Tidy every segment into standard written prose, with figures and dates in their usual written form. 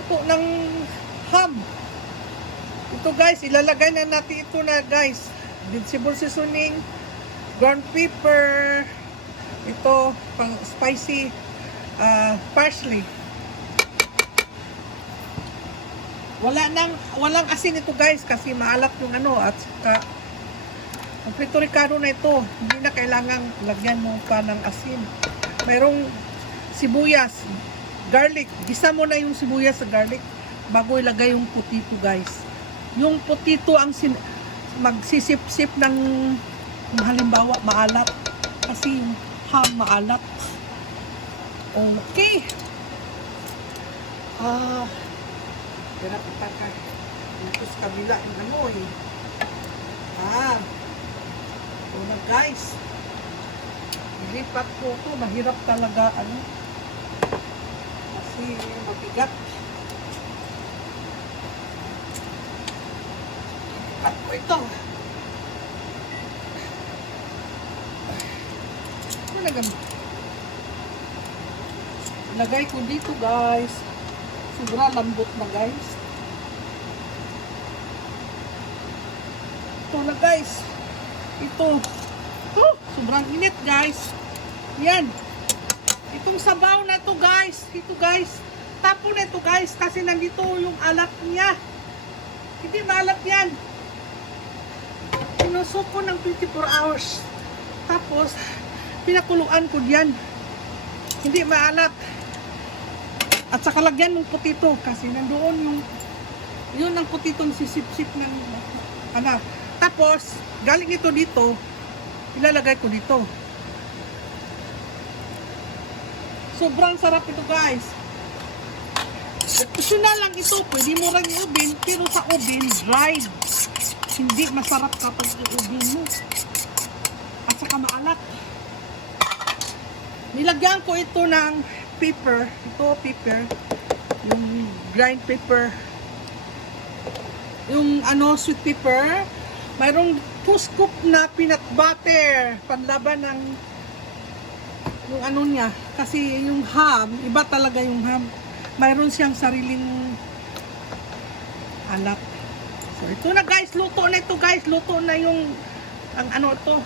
Luto ng ham. Ito guys, ilalagay na natin ito na guys. Vegetable seasoning, ground pepper, ito pang spicy, parsley. Walang asin ito guys kasi maalat yung ano at saka ang prito ricado na ito, hindi na kailangan lagyan mo pa ng asin. Mayroong sibuyas, garlic. Gisa mo na yung sibuyas sa garlic bago ilagay yung putito guys. Yung putito ang magsisip-sip ng halimbawa maalat kasi yung ham maalat. Okay. Hirap ipatay. Ito sa kabila yung ano eh. Ito na guys. Ilipat ko ito. Mahirap talaga ano. Kasi mabigat. Ilipat ko ito. Ano na gamit? Lagay ko dito guys. Sobra lambot na guys. Ito na guys. Ito. Sobrang init guys. Yan. Itong sabaw na to guys. Ito guys. Tapon na ito guys. Kasi nandito yung alat niya. Hindi maalat yan. Sinusok ko ng 24 hours. Tapos, pinakuluan ko diyan. Hindi maalat. At saka lagyan mong putito kasi nandoon yun ang putitong sisip-sip ng ano. Tapos, galing ito dito, ilalagay ko dito. Sobrang sarap ito guys. Optional lang ito, pwede mo rin i-oven, pero sa oven, dried. Hindi masarap kapag i-oven mo. At saka maalat. Nilagyan ko ito ng pepper. Ito pepper. Yung grind pepper. Yung ano, sweet pepper. Mayroong 2 scoop na peanut butter. Panlaban ng yung ano niya. Kasi yung ham, iba talaga yung ham. Mayroon siyang sariling alat. So ito na guys, luto na ito guys. Luto na yung ang ano ito.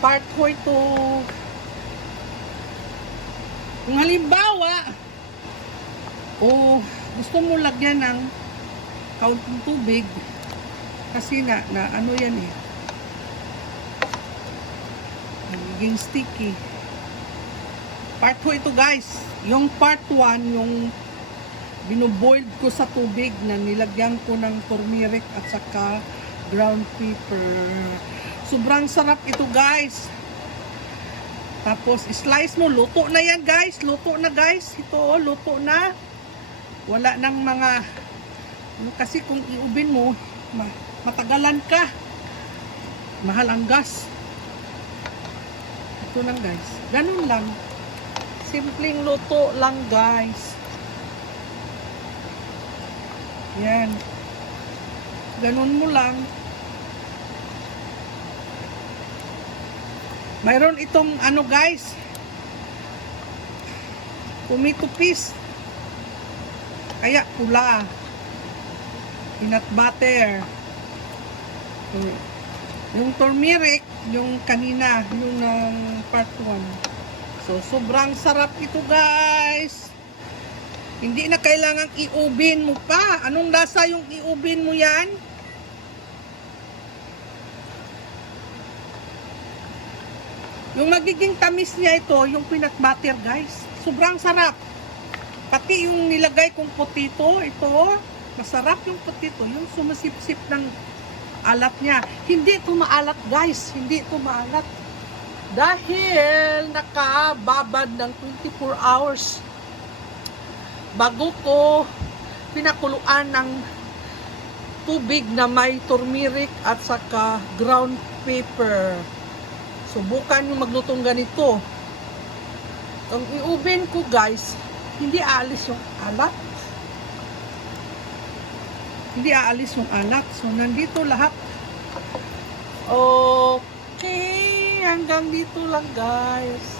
Part ko ito. Kung halimbawa, gusto mo lagyan ng kaunting tubig kasi na ano yan eh. Nagiging sticky. Part ko ito guys. Yung part 1, yung binoboiled ko sa tubig na nilagyan ko ng turmeric at saka ground pepper. Sobrang sarap ito guys. Tapos slice mo, luto na yan guys. Luto na guys. Ito luto na. Wala nang mga kasi kung i-oven mo, matagalan ka. Mahal ang gas. Ito lang guys. Ganun lang. Simpleng luto lang guys. Yan. Ganun mo lang. Mayroon itong ano guys, tomato paste, kaya pula, peanut butter, yung turmeric, yung kanina, yung part 1. So sobrang sarap ito guys. Hindi na kailangang i-oven mo pa. Anong lasa yung i-oven mo yan? Yung magiging tamis niya ito, yung peanut butter guys. Sobrang sarap. Pati yung nilagay kong potito, ito, masarap yung potito. Yung sumasip-sip ng alat niya. Hindi ito maalat guys. Hindi ito maalat. Dahil nakababad ng 24 hours. Bago ko pinakuluan ng tubig na may turmeric at saka ground pepper. Subukan nyo maglutong ganito. Ang i-oven ko guys, hindi aalis yung alat. Hindi aalis yung alat. So nandito lahat. Okay, hanggang dito lang guys.